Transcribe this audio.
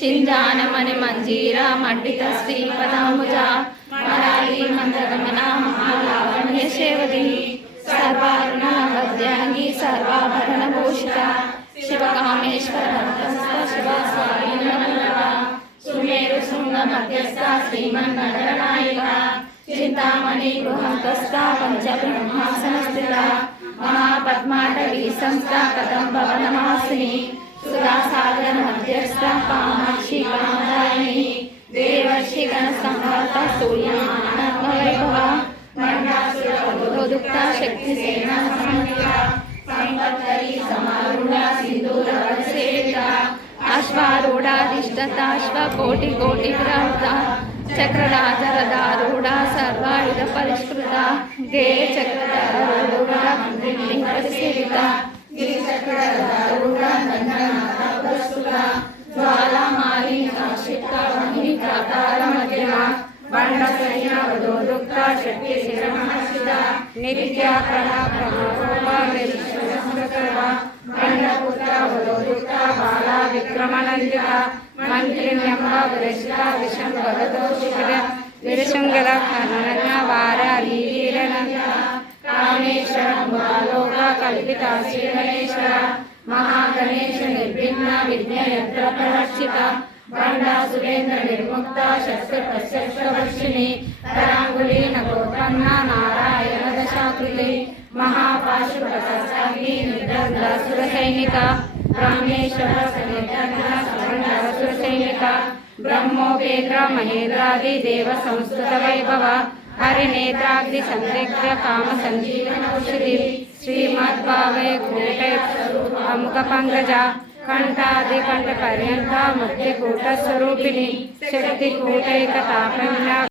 చింజానమణి మంజీర మండిత శ్రీపదాముజ మరాళి మందగమన మహాలావణ్య సేవతి సర్వారుణ వద్యాంగి సర్వాభరణ భూషిత శివకామేశ్వర భక్తస్థ శివ స్వామి సుమేరు శృంగ మధ్యస్థ శ్రీమన్నగరనాయిక చింతామణి గృహంతస్థ పంచ బ్రహ్మాసన స్థిత మహాపద్మాటవీ సంస్థ కథం భవనమాసిని సుధాసాగర కామాక్షి కామదాయిని దేవర్షి గణ సంవర్త సూర్యమానత్మ మండాసురదుక్త శక్తి సమన్విత సమారూఢ సింధూర సేవిత కోటి గ్రహత చక్రరాజరదారూఢ సర్వాయుధ పరిష్కృత గే చక్రధారూఢ సేవిత కాక్షిప్త వహిని ప్రాకార మధ్యమ బండసైన వదోదుక్త శక్తి శిరమహర్షిత నిత్య కళా ప్రమోప విశ్వసృతవ బండపుత్ర వదోదుక్త బాలా విక్రమనందిత మంత్రిణ్యంబ విరచిత విషం వరదోషికర విరశృంగల కనన వార వీరనంద కామేశ్వర బాలోక కల్పిత శ్రీ గణేశ్వర भाण्डासुरेन्द्र निर्मुक्ता शस्त्रपश्यश्रवर्षिणी कराङ्गुली नभोपन्ना नारायण दशाकृति महापाशुपतसाग्नि निर्दग्धासुरसैनिका रामेश्वर सनिर्दग्धासुरसैनिका ब्रह्मोपेन्द्र महेन्द्रादिदेव संस्कृतवैभव हरिनेत्राग्निसन्दिग्ध कामसञ्जीवनौषधि श्रीमद्भावे गुणकैः अमुखपङ्कजा कंठादिकंठ पर्यंता मध्यकूट स्वरूपिणी शक्तिकूट एकतापन्ना